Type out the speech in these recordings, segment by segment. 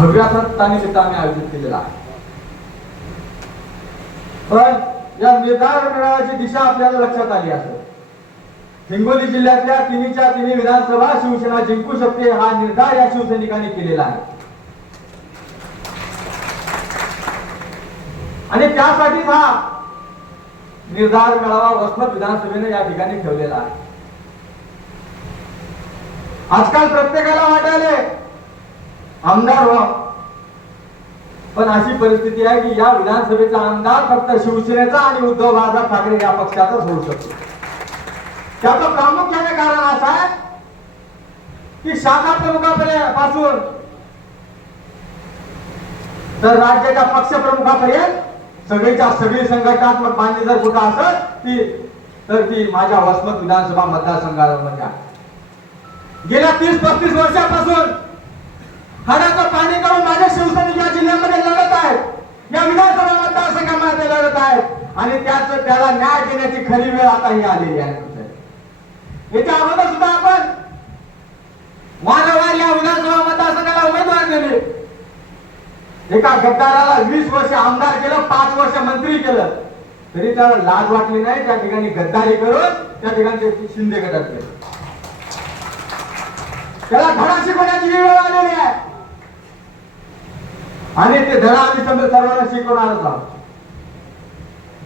भव्य निमित्त आम्ही आयोजित केलेला आहे. पण या निर्धार मेळाव्याची दिशा आपल्याला लक्षात आली असेल. हिंगोली जिल्ह्यातल्या तिन्हीच्या तिन्ही विधानसभा शिवसेना जिंकू शकते हा निर्धार या शिवसैनिकांनी केलेला आहे. आणि त्यासाठीच हा निर्धार मेळावा वसमत विधानसभेने या ठिकाणी ठेवलेला आहे. आजकाल प्रत्येकाला वाटायले आमदार व्हा, पण अशी परिस्थिती आहे की या विधानसभेचा आमदार फक्त शिवसेनेचा आणि उद्धव बाळासाहेब ठाकरे या पक्षाचाच होऊ शकतो. त्याचं प्रामुख्याने कारण असं आहे की शाखा प्रमुखापासून तर राज्याच्या पक्ष प्रमुखापर्यंत सगळीच्या सगळी संघटनात्मक बांधणी जर कुठं असेल तर ती माझ्या वसमत विधानसभा मतदारसंघामध्ये आहे. गेल्या 30-35 वर्षापासून हाडाचं पाणी करून माझे शिवसैनिक या जिल्ह्यामध्ये लढत आहेत, या विधानसभा मतदारसंघामध्ये लढत आहेत आणि त्याला न्याय देण्याची खरी वेळ आता ही आलेली आहे. याच्या अगोदर सुद्धा आपण वारंवार या विधानसभा मतदारसंघाला उमेदवार दिले. एका गद्दाराला 20 वर्ष आमदार केलं, 5 वर्ष मंत्री केलं, तरी त्याला लाज वाटली नाही. त्या ठिकाणी गद्दारी करून त्या ठिकाणी शिंदे गटात केलं. त्याला धडा शिकवण्याची वेळ आलेली आहे आणि ते धडा आम्ही सर्वांना शिकवणारच आहोत.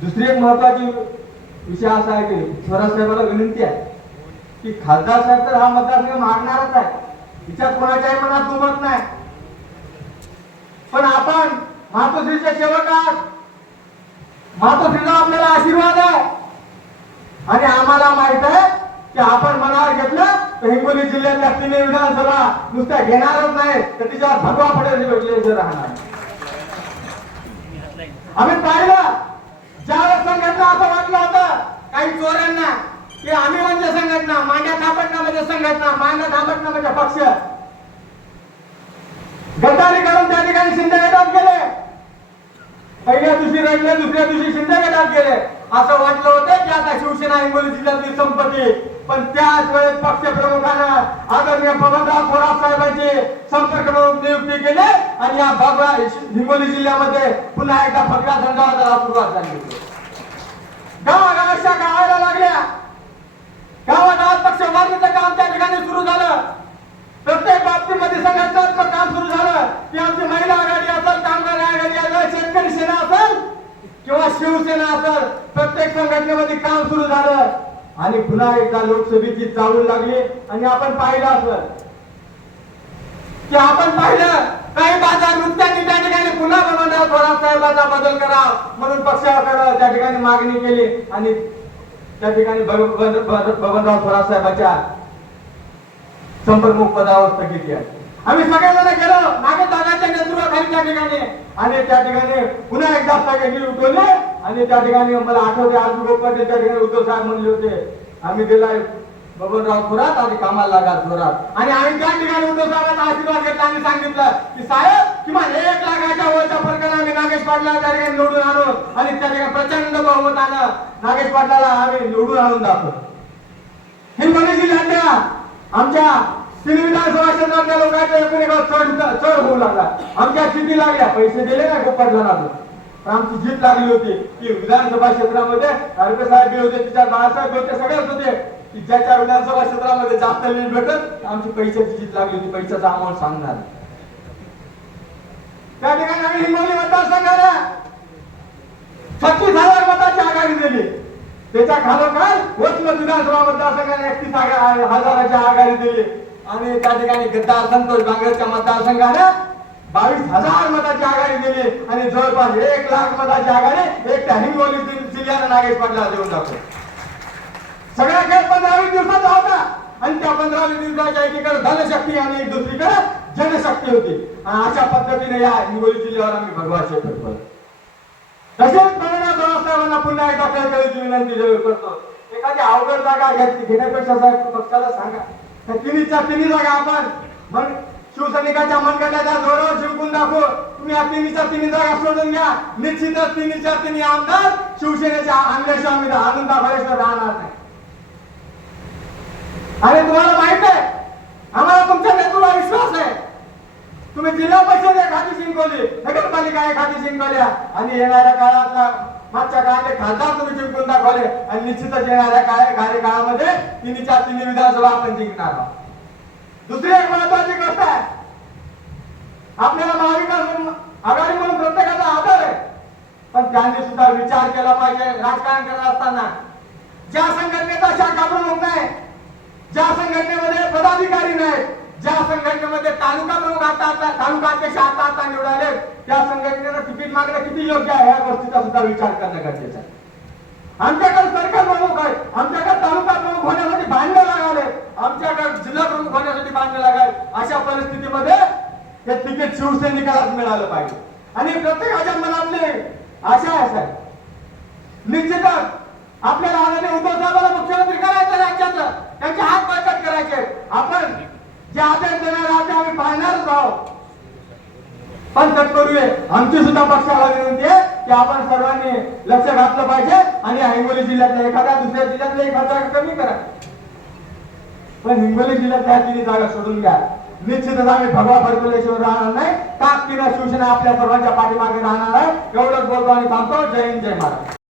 दुसरी एक महत्वाची विषय असा आहे की स्वराज साहेबांना विनंती आहे की खासदार साहेब तर हा मतदारसंघ मागणारच आहे, तिच्यात कोणाच्याही मनात दुमत नाही. पण आपण मातोश्रीचे सेवक आहात, मातोश्रीचा आपल्याला आशीर्वाद आहे आणि आम्हाला माहित आहे की आपण मनावर घेतलं तर हिंगोली जिल्ह्यातल्या 3 विधानसभा नुसत्या घेणारच नाही तर तिच्यावर भगवा पडेल राहणार. आम्ही पाहिलं ज्यावेळेस संघटना असं वाटलं होतं काही चोरांना की आम्ही म्हणजे संघटना, मांड्या थापटणं म्हणजे संघटना, मांड्या थापटणं म्हणजे पक्ष, गद्दारी करून त्या ठिकाणी शिंदे गटात गेले. पहिल्या दिवशी रडले, दुसऱ्या दिवशी शिंदे गटात गेले. असं वाटलं होतं की आता शिवसेना हिंगोली जिल्ह्यातली संपत्ती. पण त्याच वेळेस पक्ष प्रमुखानं आदरणीय बबनराव थोरात साहेबांची संपर्क प्रमुख नियुक्ती केली आणि या भगवा हिंगोली जिल्ह्यामध्ये पुन्हा एकदा भगव्या झेंड्याला सुरुवात झाली. गावागावाच्या गावाला लागल्या, गावागावात पक्ष उभारणीचं काम त्या ठिकाणी सुरू झालं. प्रत्येक बाबतीमध्ये संघटनात्मक काम सुरू झालं की आमची महिला आघाडी असेल, कामगार आघाडी असेल, शेतकरी सेना असेल किंवा शिवसेना असेल, प्रत्येक संघटनेमध्ये काम सुरू झालं आणि पुन्हा एकदा लोकसभेची चावल लागली. आणि आपण पाहिलं असं की काही बाजार वृत्तांनी त्या ठिकाणी पुन्हा बबनराव थोरात साहेबांचा बदल करा म्हणून पक्षाकडे त्या ठिकाणी मागणी केली आणि त्या ठिकाणी बबनराव थोरात साहेबांच्या संप्रमुख पदावर स्थगिती आहे. आम्ही सगळेजण गेलो नागेश दादाच्या नेतृत्वाखाली त्या ठिकाणी आणि त्या ठिकाणी पुन्हा एकदा स्थगिती उठवली आणि त्या ठिकाणी मला आठवते आजू गोपाटे त्या ठिकाणी उद्धव साहेब म्हणले होते आम्ही दिलाय बबनराव थोरात आणि कामाला लागा थोरात. आणि आम्ही त्या ठिकाणी उद्धव साहेबांचा आशीर्वाद घेतला आणि सांगितलं की साहेब किमान 1 लाखाच्या वरच्या फरकाने आम्ही नागेश पाटलाला त्या ठिकाणी निवडून आणू आणि त्या ठिकाणी प्रचंड बहुमतानं नागेश पाटलाला आम्ही निवडून आणून दाखवू. हिंगोली जिल्ह्यातल्या आमच्या 3 विधानसभा क्षेत्रातल्या लोकांच्या एकूण चढ होऊ लागला. आमच्या चिठी लागल्या, पैसे दिले ना गोपाटला, पण आमची जीत लागली होती की विधानसभा क्षेत्रामध्ये आरपे साहेब होते, तिच्या बाळासाहेब होते, सगळेच होते की ज्याच्या विधानसभा क्षेत्रामध्ये जास्त लीड भेटत आमची पैशाची जीत लागली होती. पैशाचा अमाऊंट सांगणार त्या ठिकाणी आम्ही हिंगोली मतदारसंघाला 36,000 मताची आघाडी दिली. त्याच्या खालोखाल वसमत विधानसभा मतदारसंघाने 31,000ची आघाडी दिली आणि त्या ठिकाणी गद्दार संतोष बांगरच्या मतदारसंघाने 22,000 मताची आघाडी दिली आणि जवळपास 1 लाख मताची आघाडी एकट्या हिंगोली जिल्ह्याने नागेश पाटलाला देऊन टाकली. सगळा खेळ 15-20 दिवसाचा होता आणि त्या 15-20 दिवसाच्या एकीकडे धनशक्ती आणि एक दुसरीकडे जनशक्ती होती. अशा पद्धतीने या हिंगोली जिल्ह्यावर आम्ही भगवा शेत करतो. तसेच साहेबांना पुन्हा एकदा कळकळीची विनंती करतो, एखादी अवघड जागा घेण्यापेक्षा साहेब पक्षाला सांगा त्या तिन्ही जागा आपण मग शिवसैनिकाच्या मनगटाच्या जोरावर जिंकून दाखवू. तुम्ही या तिन्ही जागा सोडून घ्या, निश्चितच 3 आमदार शिवसेनेच्या आणल्याशिवाय आम्ही आणून दाखवल्याशिवाय राहणार नाही. आणि तुम्हाला माहित आहे आम्हाला तुमच्या नेतृत्वावर विश्वास आहे. तुम्ही जिल्हा परिषद नगरपालिका एखादी जिंकवल्या आणि येणाऱ्या काळातला मागच्या काळातले खासदार तुम्ही जिंकून दाखवले आणि निश्चितच येणाऱ्या कार्यकाळामध्ये तिन्हीच्या तिन्ही विधानसभा आपण जिंकणार आहोत. दुसरी एक महत्वाची गोष्ट आहे, आपल्याला महाविकास आघाडी म्हणून प्रत्येकाचा आदर आहे, पण त्यांनी सुद्धा विचार केला पाहिजे. राजकारण करत असताना ज्या संघटनेचा शाखा प्रमुख नाही, ज्या संघटनेमध्ये पदाधिकारी नाही, ज्या संघटनेमध्ये तालुका प्रमुख तालुका अध्यक्ष आता निवडाले, त्या संघटनेनं तिकीट मागणं किती योग्य आहे या गोष्टीचा सुद्धा विचार करणं गरजेचं आहे. आमच्याकडे सर्कल प्रमुख आहे, आमच्याकडे तालुका प्रमुख होण्यासाठी भांडणं लागाले, आमच्याकडे जिल्हा प्रमुख होण्यासाठी भांडणं लागाल. अशा परिस्थितीमध्ये हे तिकीट शिवसैनिकालाच मिळालं पाहिजे आणि प्रत्येकाच्या मनातली आशा आहे निश्चितच आपल्याला आदरणीय उद्धव साहेबांना मुख्यमंत्री करायचं राज्याचं, त्यांचे हात बळकट करायचे. आपण जे आदेश देणार आहोत ते आम्ही पाळणारच आहोत, पण तत्पूर्वी आमची सुद्धा पक्षाला विनंती आहे की आपण सर्वांनी लक्ष घातलं पाहिजे आणि हिंगोली जिल्ह्यातल्या एखाद्या दुसऱ्या जिल्ह्यातल्या एखाद्या कमी करा, पण हिंगोली जिल्ह्यातल्या तिन्ही जागा सोडून घ्या. निश्चितच आम्ही भगवा फडकल्याशिवाय राहणार नाही. ताकदीनं शिवसेना आपल्या सर्वांच्या पाठीमागे राहणार आहे. एवढंच बोलतो आणि थांबतो. जय हिंद, जय महाराष्ट्र.